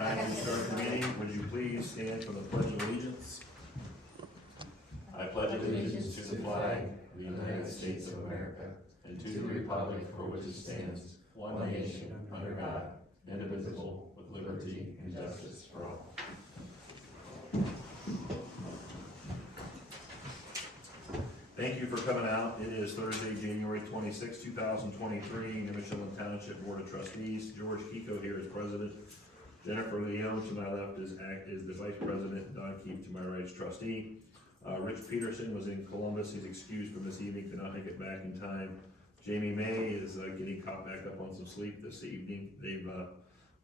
Time to start the meeting, would you please stand for the pledge of allegiance? I pledge allegiance to the flag of the United States of America and to the republic for which it stands, one nation, under God, indivisible, with liberty and justice for all. Thank you for coming out. It is Thursday, January 26, 2023, Nimishillen Township Board of Trustees. George Kiko here is president. Jennifer Leone to my left is the vice president. Don Keefe to my right is trustee. Rich Peterson was in Columbus. He's excused from this evening, could not make it back in time. Jamie May is getting caught back up on some sleep this evening. They've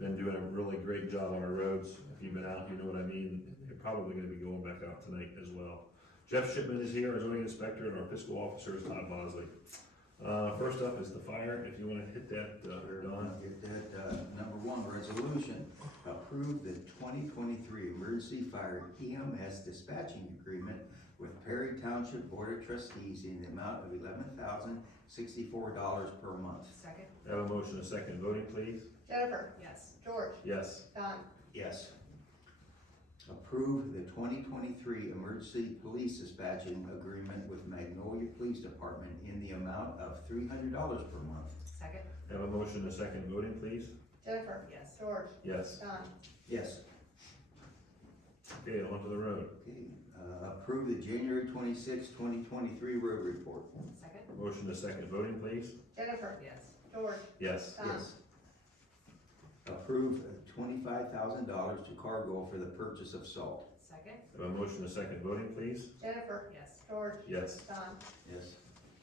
been doing a really great job on our roads. If you've been out, you know what I mean. They're probably going to be going back out tonight as well. Jeff Shipman is here, our zoning inspector, and our fiscal officer is Todd Bosley. First up is the fire. If you want to hit that, Don. Get that, number one, resolution, approve the 2023 emergency fire EMS dispatching agreement with Perry Township Board of Trustees in the amount of $11,064 per month. Second. Have a motion, a second. Voting, please. Jennifer. Yes. George. Yes. Don. Yes. Approve the 2023 emergency police dispatching agreement with Magnolia Police Department in the amount of $300 per month. Second. Have a motion, a second. Voting, please. Jennifer. Yes. George. Yes. Don. Yes. Okay, on to the road. Okay. Approve the January 26, 2023 road report. Second. Motion, a second. Voting, please. Jennifer. Yes. George. Yes. Don. Yes. Approve $25,000 to Cargill for the purchase of salt. Second. Have a motion, a second. Voting, please. Jennifer. Yes. George. Yes. Don. Yes.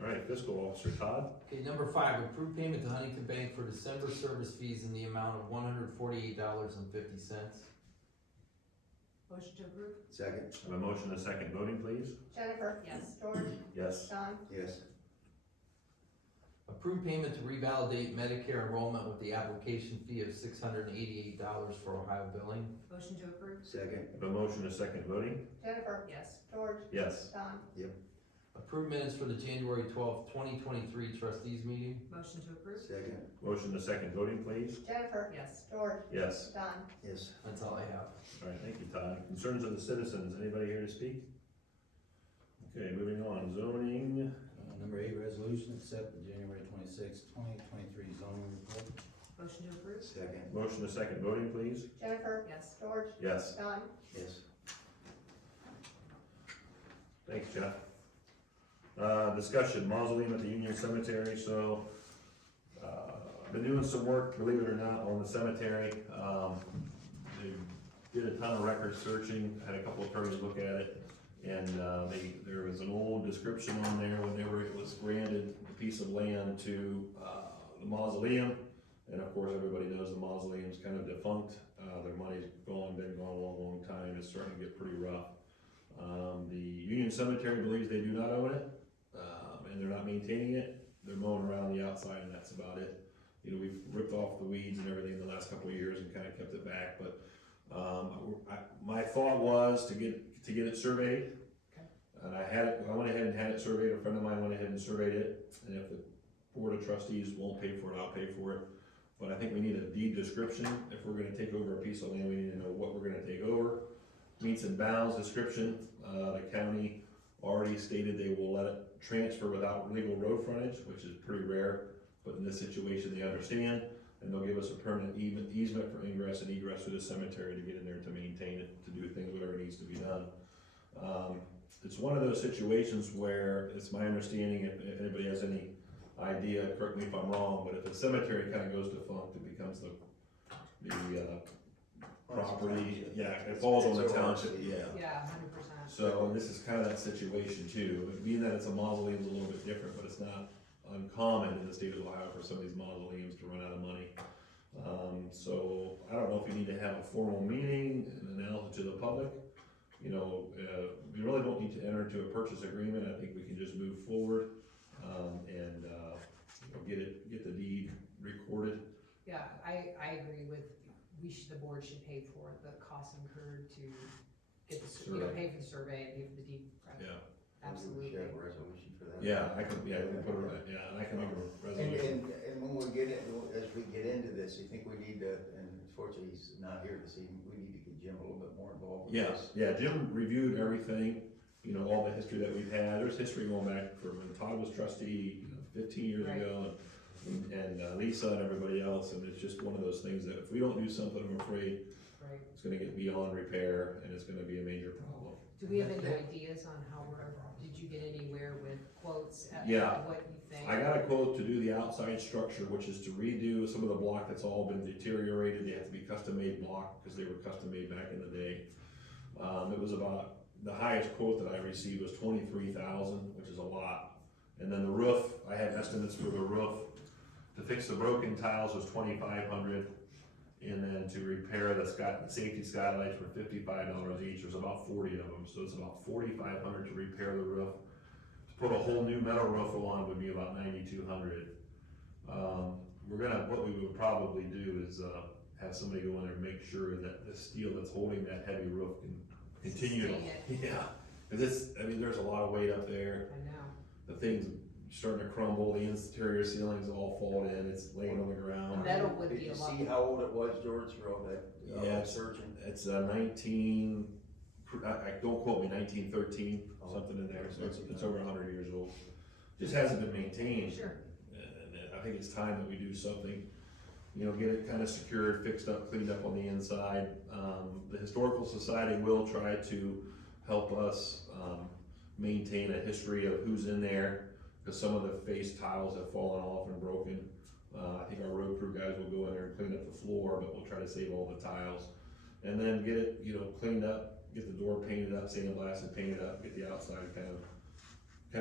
All right, fiscal officer Todd. Okay, number 5, approve payment to Huntington Bank for December service fees in the amount of $148.50. Motion to approve. Second. Have a motion, a second. Voting, please. Jennifer. Yes. George. Yes. Don. Yes. Approve payment to revalidate Medicare enrollment with the application fee of $688 for Ohio billing. Motion to approve. Second. Have a motion, a second. Voting. Jennifer. Yes. George. Yes. Don. Approve minutes for the January 12th, 2023 trustees meeting. Motion to approve. Second. Motion, a second. Voting, please. Jennifer. Yes. George. Yes. Don. Yes. That's all I have. All right, thank you, Todd. Concerns of the citizens. Anybody here to speak? Okay, moving on. Zoning. Number 8, resolution, accept the January 26, 2023 zoning report. Motion to approve. Second. Motion, a second. Voting, please. Jennifer. Yes. George. Yes. Don. Yes. Thanks, Jeff. Discussion, mausoleum at the Union Cemetery. So, been doing some work, believe it or not, on the cemetery. They did a ton of record searching, had a couple of attorneys look at it. And there was an old description on there whenever it was granted a piece of land to the mausoleum. And of course, everybody knows the mausoleum's kind of defunct. Their money's been gone a long, long time. It's starting to get pretty rough. The Union Cemetery believes they do not own it, and they're not maintaining it. They're mowing around the outside, and that's about it. You know, we've ripped off the weeds and everything the last couple of years and kind of kept it back, but my thought was to get it surveyed. Okay. And I went ahead and had it surveyed. A friend of mine went ahead and surveyed it, and if the Board of Trustees won't pay for it, I'll pay for it. But I think we need a deed description. If we're gonna take over a piece of land, we need to know what we're gonna take over. Meets and bounds description. The county already stated they will let it transfer without legal road frontage, which is pretty rare, but in this situation, they understand. And they'll give us a permanent easement for ingress and egress through the cemetery to get in there to maintain it, to do things, whatever needs to be done. It's one of those situations where it's my understanding, if anybody has any idea, correct me if I'm wrong, but if the cemetery kind of goes defunct, it becomes the property, yeah, it falls on the township, yeah. Yeah. 100%. So, and this is kind of that situation too. Being that it's a mausoleum is a little bit different, but it's not uncommon in the state of Ohio for some of these mausoleums to run out of money. So I don't know if you need to have a formal meeting and announce it to the public. You know, we really don't need to enter into a purchase agreement. I think we can just move forward and get the deed recorded. Yeah, I agree with, the board should pay for the costs incurred to get the, pay for the survey and pay for the deed. Yeah. Absolutely. We should have a resolution for that. Yeah, I can put it, and I can make a resolution. And when we get in, as we get into this, you think we need to, and unfortunately, he's not here this evening, we need to get Jim a little bit more involved with Yeah, this. yeah, Jim reviewed everything, you know, all the history that we've had. There's history going back from when Todd was trustee, 15 years Right. ago, and Lisa and everybody else, and it's just one of those things that if we don't do something, I'm afraid Right. it's gonna get beyond repair, and it's gonna be a major problem. Do we have any ideas on how did you get anywhere with quotes at Yeah. what you think? I got a quote to do the outside structure, which is to redo some of the block that's all been deteriorated. They have to be custom made block, because they were custom made back in the day. It was about, the highest quote that I received was 23,000, which is a lot. And then the roof, I had estimates for the roof. To fix the broken tiles was 2,500, and then to repair the safety skylights were $55 each. There's about 40 of them, so it's about 4,500 to repair the roof. To put a whole new metal roof on would be about 9,200. What we would probably do is have somebody go in there and make sure that the steel that's holding that heavy roof can continue to. Sustain Yeah, because there's a lot of weight up there. I know. The thing's starting to crumble, the interior ceiling's all falling in, it's laying on the ground. The metal would Did be you a lot. see how old it was, George, for all that, Yeah, surgeon? It's don't quote me, 1913, something in there, so it's over 100 years old. Just hasn't been maintained. Sure. And I think it's time that we do something, you know, get it kind of secured, fixed up, cleaned up on the inside. The Historical Society will try to help us maintain a history of who's in there, because some of the face tiles have fallen off and broken. I think our road crew guys will go in there and clean up the floor, but we'll try to save all the tiles. And then get it, you know, cleaned up, get the door painted up, sandblasted, painted up, get the outside kind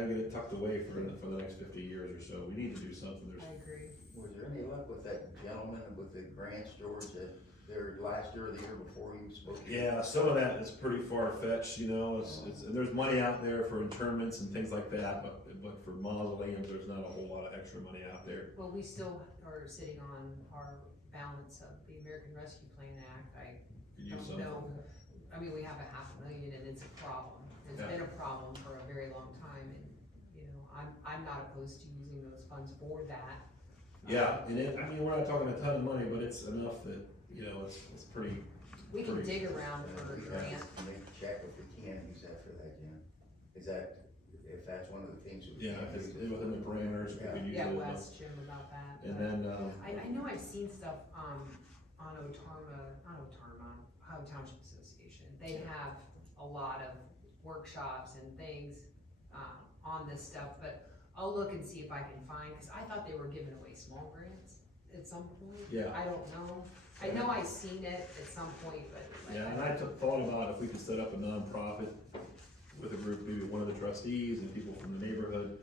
of get it tucked away for the next 50 years or so. We need to do something. I agree. Was there any luck with that gentleman with the grants, George, that there last year or the year before you spoke? Yeah, some of that is pretty far-fetched, you know, there's money out there for internments and things like that, but for mausoleums, there's not a whole lot of extra money out there. Well, we still are sitting on our balance of the American Rescue Plan Act. I Could use don't something. know. I mean, we have $500,000 and it's a problem. It's Yeah. been a problem for a very long time, and, you know, I'm not opposed to using those funds for that. Yeah, and I mean, we're not talking a ton of money, but it's enough that, you know, it's pretty, We can Pretty- dig around for a grant. Make a check if we can use that for that, Jim. Is that, if that's one of the things we yeah, can if it's use? within the parameters, we could use Yeah, it. Wes, Jim, about that. And then, I know I've seen stuff, on Ohio Township Association. They have a lot of workshops and things, on this stuff, but I'll look and see if I can find, cause I thought they were giving away small grants at some point. Yeah. I don't know. I know I seen it at some point, but. yeah, and I thought about if we could set up a nonprofit with a group, maybe one of the trustees and people from the neighborhood,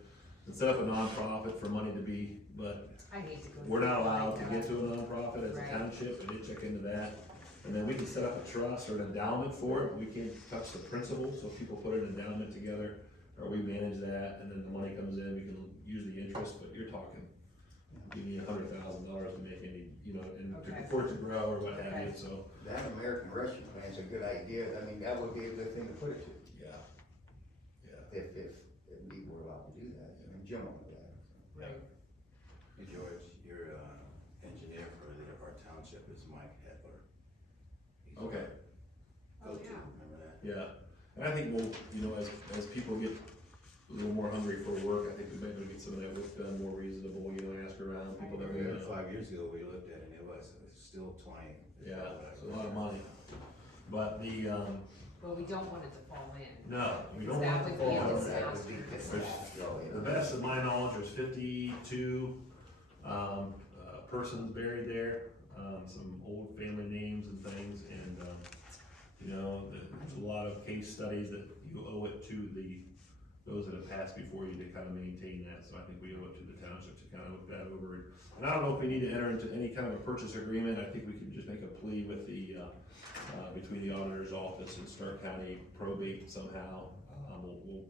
and set up a nonprofit for money to be, but I hate to go. we're not through allowed like to that. get to a nonprofit as a Right. township, and they check into that. And then we can set up a trust or an endowment for it, we can't touch the principal, so if people put an endowment together, or we manage that, and then the money comes in, we can use the interest, but you're talking, you need $100,000 to make any, you know, and Okay. for it to grow or what have you, Okay. so, That American Rescue Plan's a good idea, I mean, that would be a good thing to put it to, yeah. Yeah. if we were allowed to do that, and Jim will know that. Right. Hey George, your, engineer for our township is Mike Hetler. He's Okay. Oh, Go-to, yeah. remember that? Yeah, and I think we'll, you know, as people get a little more hungry for work, I think we might be able to get some of that work done more reasonable, you know, ask around, people that we know. 5 years ago, we looked at it and it was still 20. Yeah, it's a lot of money, but But we don't want it to fall in. no, we don't That want to would be fall a over disaster. that. That would be disaster. The best of my knowledge, there's 52, persons buried there, some old family names and things, and, you know, there's a lot of case studies that you owe it to those that have passed before you to kind of maintain that, so I think we owe it to the township to kind of look that over. And I don't know if we need to enter into any kind of a purchase agreement, I think we can just make a plea with between the auditor's office and Stark County probate somehow. We'll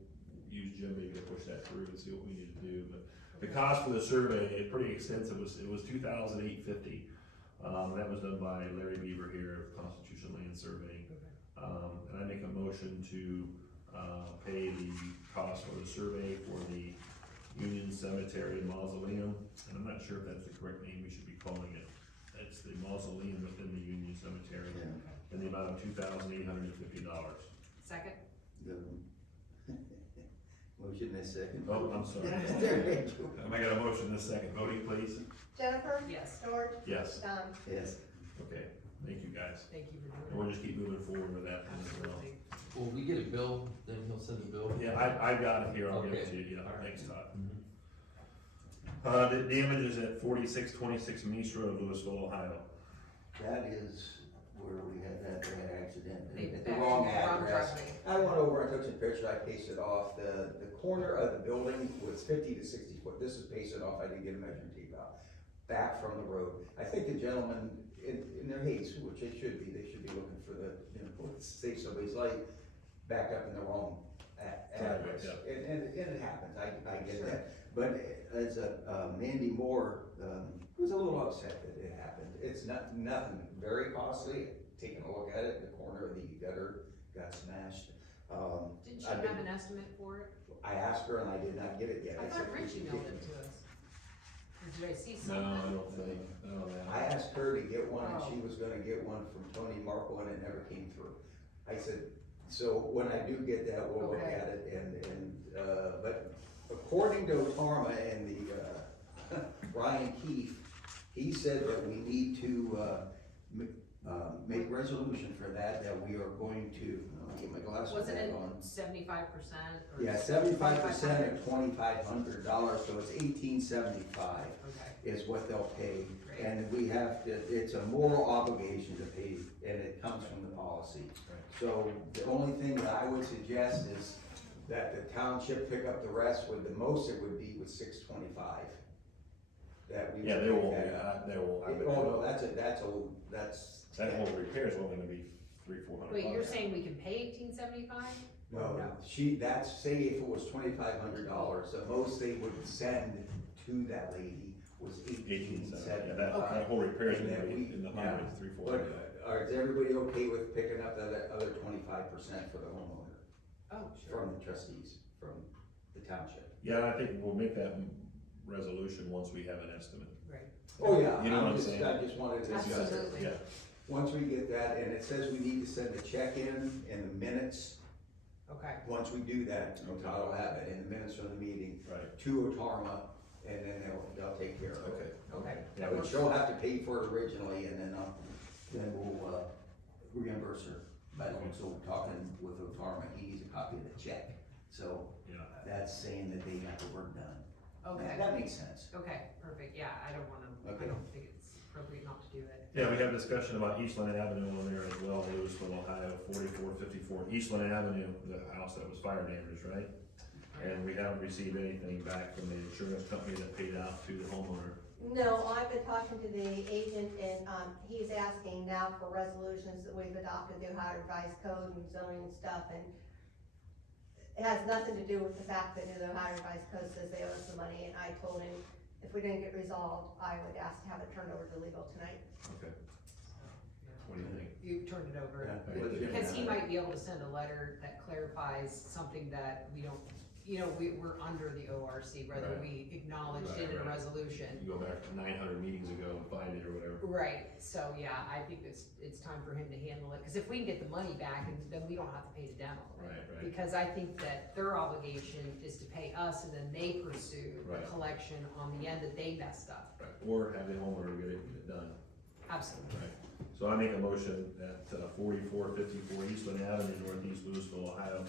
use Jim maybe to push that through and see what we need to do, but the cost for the survey is pretty extensive, it was $2,850. That was done by Larry Beaver here of Constitution Land Surveying. And I make a motion to, pay the cost for the survey for the Union Cemetery Mausoleum, and I'm not sure if that's the correct name we should be calling it. it's the mausoleum within the Union Cemetery, Yeah. in the amount of $2,850. Second? The motion is second. Oh, I'm sorry. There you go. I got a motion in a second, voting please? Jennifer? Yes. George? Yes, Don? Yes. okay, thank you guys. Thank you for And doing we'll just keep moving forward with that one as well. Absolutely. Will we get a bill, then he'll send a bill? Yeah, I got it here, I'll give it Okay. to you, yeah, All right. thanks Todd. Mhm. The damage is at 4626 Meese Road, Louisville, Ohio. That is where we had that accident, They at the backed wrong into the wrong address. driveway. I went over and took some pictures, I pasted off, the corner of the building was 50 to 60 foot, this is pasted off, I didn't get a measuring tape out, back from the road. I think the gentleman, in their haste, which they should be looking for the, to save somebody's life, backed up in the wrong address. Yeah. And it happens, I get Sure. that, but as Mandy Moore, was a little upset that it happened. It's nothing very costly, taking a look at it, the corner of the gutter got smashed. Didn't she I've have been- an estimate for it? I asked her and I did not get it yet. I said, thought Rich "Could you emailed get it to us. Or did I see No, something? I don't think, no, I asked her to get one and Oh. she was gonna get one from Tony Markle and it never came through. I said, so when I do get that, we'll look Okay. at it but according to Otarma and Brian Keefe, he said that we need to, make resolution for that we are going to, I'll get my glasses Wasn't back it on. 75% or? Yeah, 75% of $2,500, so it's $1,875 Okay, is what they'll pay. great. And we have to, it's a moral obligation to pay, and it comes from the policy. Right. So the only thing that I would suggest is that the township pick up the rest with, the most it would be with $625. That we. yeah, would they pick won't, that up. they won't. Oh, no, that's. That whole repair is only gonna be $300-400. Wait, you're saying we can pay 1875? No, No. say if it was $2,500, the most they would send to that lady was $1,870, yeah, $1,870. that whole repair is And gonna then be we- in the yeah. hundreds, But, $300-400. is everybody okay with picking up the other 25% for the homeowner, Oh, sure. from the trustees, from the township? Yeah, I think we'll make that resolution once we have an estimate. Right. Oh, yeah, You know what I'm saying? I just wanted to discuss it. Absolutely. Yeah, Once we get that, and it says we need to send a check in the minutes, Okay, once we do that, Todd will have it in the minutes from the meeting right, to Otarma, and then they'll take care of it. okay. okay. Yeah, That we works. She'll have to pay for it originally, and then we'll, reimburse her. But also talking with Otarma, he needs a copy of the check, so Yeah, that's saying that they got the work done. Okay, That makes sense. okay, perfect, yeah, I don't wanna, I Okay. don't think it's appropriate not to do it. yeah, we have discussion about Eastland Avenue on there as well, Louisville, Ohio, 4454 Eastland Avenue, the house that was fire damaged, right? And we haven't received anything back from the insurance company that paid out to the homeowner. No, I've been talking to the agent and, he's asking now for resolutions that we've adopted the Ohio Revised Code and zoning and stuff, and it has nothing to do with the fact that the Ohio Revised Code says they owe us the money, and I told him if we didn't get resolved, I would ask to have it turned over to legal tonight. Okay, Yeah. what do you think? You turned it over. Yeah. Because he might be able to send a letter that clarifies something that we don't, we're under the ORC, whether Right. we acknowledged it in a Right. resolution. You go back 900 meetings ago and find it or whatever. Right, so yeah, I think it's time for him to handle it, cause if we can get the money back, and then we don't have to pay the demo. Right. Because I think that their obligation is to pay us, and then they pursue the Right. collection on the end that they messed up. Right, or have the homeowner get it done. Absolutely. Right. So I make a motion that 4454 Eastland Avenue, Northeast Louisville, Ohio,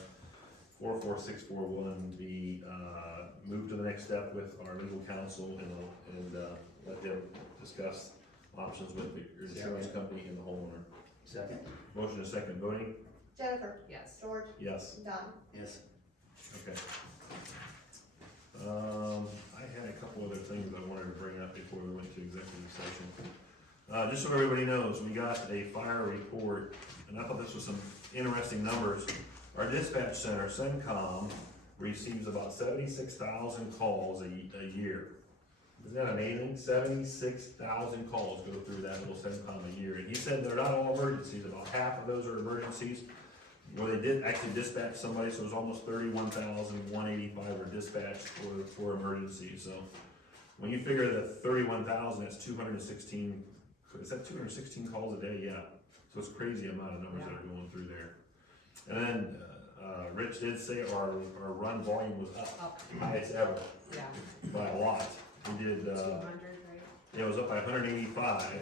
44641 be moved to the next step with our legal counsel and let them discuss options with the insurance company and the homeowner. Second? Motion is second, voting? Jennifer? Yes. George? Yes. Don? Yes. Okay. I had a couple other things I wanted to bring up before we went to executive session. Just so everybody knows, we got a fire report, and I thought this was some interesting numbers. Our dispatch center, CENTCOM, receives about 76,000 calls a year. Isn't that amazing? 76,000 calls go through that little CENTCOM a year, and he said they're not all emergencies, about half of those are emergencies. Well, they did actually dispatch somebody, so it was almost 31,185 were dispatched for emergencies, so when you figure that 31,000, that's 216 So is that 216 calls a day? Yeah. So it's crazy amount of numbers that are going through there. And then, Rich did say our run volume was up, highest ever, Yeah, by a lot. We did, 200, right? it was up by 185, Yeah.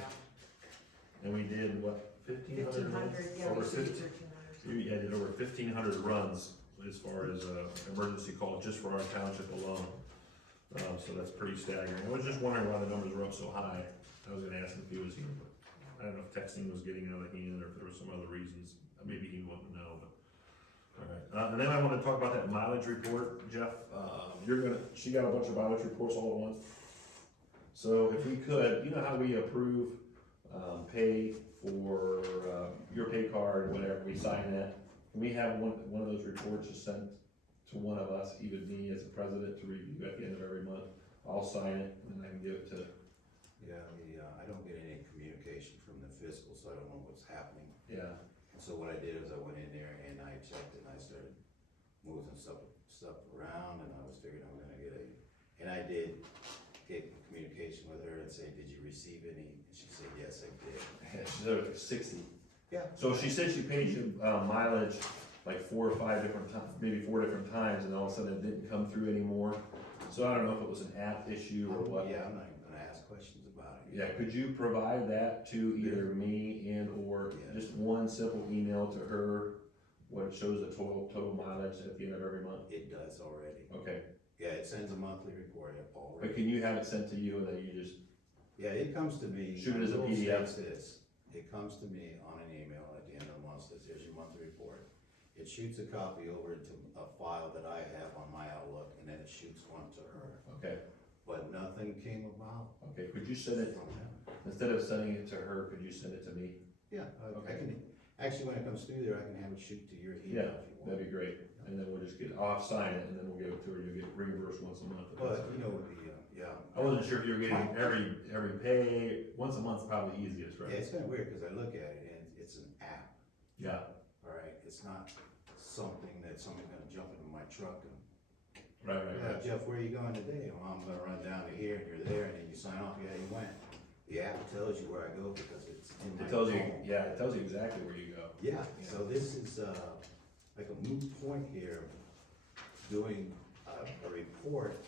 and we did what, 1,500? 1,500, yeah, Over we should 50 do 1,300. Yeah, did over 1,500 runs as far as, emergency calls just for our township alone. So that's pretty staggering. I was just wondering why the numbers were up so high. I was gonna ask him if he was here, but I don't know if texting was getting out of hand or if there was some other reasons. Maybe he wouldn't know, but, alright. And then I wanna talk about that mileage report, Jeff. She got a bunch of mileage reports all at once. So if we could, you know how we approve, pay for, your pay card, whatever, we sign that. Can we have one of those reports just sent to one of us, even me as a president, to review at the end of every month? I'll sign it and I can give it to, Yeah, I don't get any communication from the fiscal, so I don't know what's happening. yeah, And so what I did is I went in there and I checked it and I started moving stuff around and I was figuring I'm gonna get and I did get communication with her and say, did you receive any? And she said, yes, I did. she's over 60. Yeah. So she said she paid you, mileage like 4 or 5 different times, maybe 4 different times, and all of a sudden it didn't come through anymore. So I don't know if it was an app issue or what. Yeah, I'm not even gonna ask questions about it. Yeah, could you provide that to either me and or Yeah. just one simple email to her, what shows the total mileage at the end of every month? It does already. Okay, Yeah, it sends a monthly report already. but can you have it sent to you and then you just, Yeah, it comes to me. Shoot it as a the rule PDF. states this, it comes to me on an email at the end of the month, says, here's your monthly report. It shoots a copy over to a file that I have on my Outlook, and then it shoots one to her. okay, But nothing came about okay, could you send it, from them. instead of sending it to her, could you send it to me? Yeah, I Okay. can, actually, when it comes through there, I can have it shoot to your email Yeah, if you want. that'd be great, and then we'll just I'll sign it and then we'll give it to her, you'll get reimbursed once a month. But, you know, yeah. I wasn't sure if you were getting every pay, once a month's probably easiest, Yeah, right? it's kinda weird, cause I look at it and it's an app, Yeah, alright? It's not something that someone's gonna jump into my truck and, right, yeah, Jeff, where are you going today? Well, I'm gonna run down to here and you're there, and then you sign off, yeah, you went. The app tells you where I go because it's in my It tells you, phone. yeah, it tells you exactly where you go. Yeah, so this is, like a moot point here, doing a report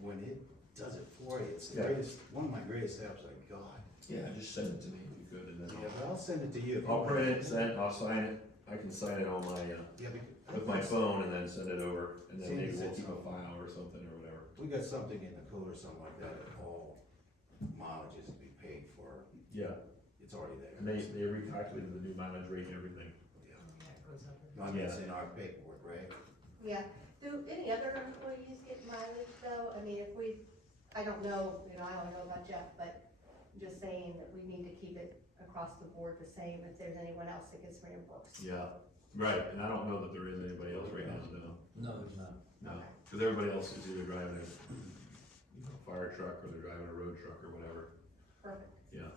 when it does it for you. It's the Yeah. greatest, one of my greatest apps I got. Yeah, just send it to me if you could, and then Yeah, but I'll send it to you. if you I'll want. print it, I'll sign it, I can sign it on my, Yeah, because. with my phone and then send it over, and then Sandy maybe we'll said keep a something. file or something or whatever. We got something in the code or something like that, that all mileages to be paid for, Yeah, it's already there. and they recalculated the new mileage rate and everything. Yeah. Yeah, it goes up. I mean, it's in our paperwork, right? Yeah, do any other employees get mileage though? I mean, if we, I don't know, I don't know about Jeff, but I'm just saying that we need to keep it across the board the same if there's anyone else that gets reimbursed. Yeah, right, and I don't know that there is anybody else right now, no. No, there's not. No, cause everybody else is either driving a, fire truck or they're driving a road truck or whatever, Perfect. yeah.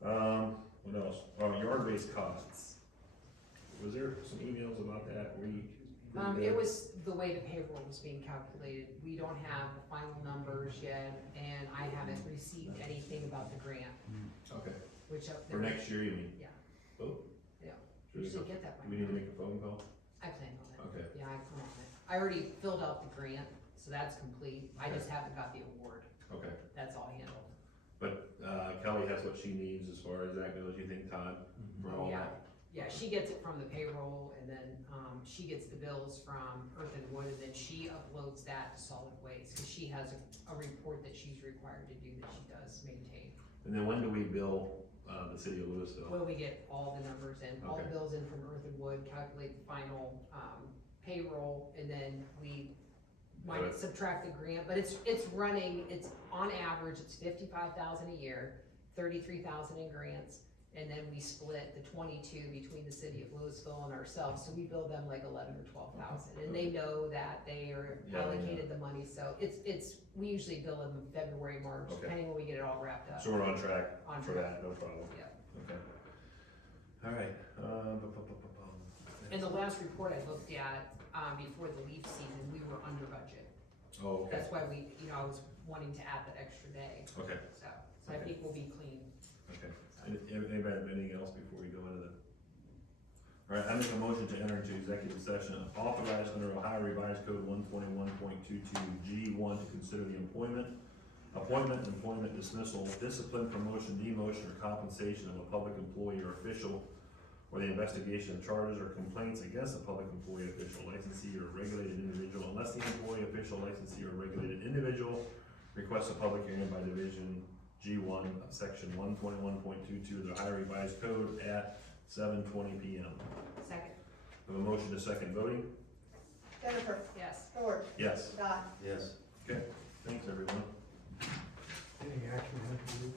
What else? Oh, yard-based costs. Was there some emails about that? It was the way the payroll was being calculated. We don't have the final numbers yet, and I haven't received anything about the grant, Okay, which. for next year, you mean? Yeah. Oh. Yeah. Should we, Usually get that by do we need to now. make a phone call? I plan on it. Okay, Yeah, I plan on it. I already filled out the grant, so that's complete. I just haven't got the award. okay. That's all handled. But, Kelly has what she needs as far as that goes, you think, Todd? For all Yeah. that? Yeah, she gets it from the payroll, and then, she gets the bills from Earth and Wood, and then she uploads that to solid waste, cause she has a report that she's required to do that she does maintain. And then when do we bill, the city of Louisville? Well, we get all the numbers in, all the Okay. bills in from Earth and Wood, calculate the final, payroll, and then we might Right. subtract the grant, but it's running, it's on average, it's 55,000 a year, 33,000 in grants, and then we split the 22 between the city of Louisville and ourselves, so we bill them like 11 or 12,000, and they know that they are Yeah, they know. allocated the money, so it's, we usually bill them in February, March, Okay. depending when we get it all wrapped up. So we're on track On for track. that, no problem. Yeah. Okay. All right, And the last report I looked at, before the leaf season, we were under budget. Oh, okay, That's why we, I was wanting to add that extra day, okay. so so I think we'll be clean. Okay. Anybody have anything else before we go into the? All right, I make a motion to enter into executive session authorized under Ohio Revised Code 121.22G1 to consider the appointment, employment dismissal, discipline, promotion, demotion, or compensation of a public employee or official, or the investigation of charges or complaints against a public employee, official, licensee, or regulated individual, unless the employee, official, licensee, or regulated individual requests a public hearing by division G1 of section 121.22 of the Ohio Revised Code at 7:20 PM. Second, We have a motion to second voting? Jennifer, yes. George, Yes. Dot. Yes. Okay, thanks, everyone. Any action we have to do?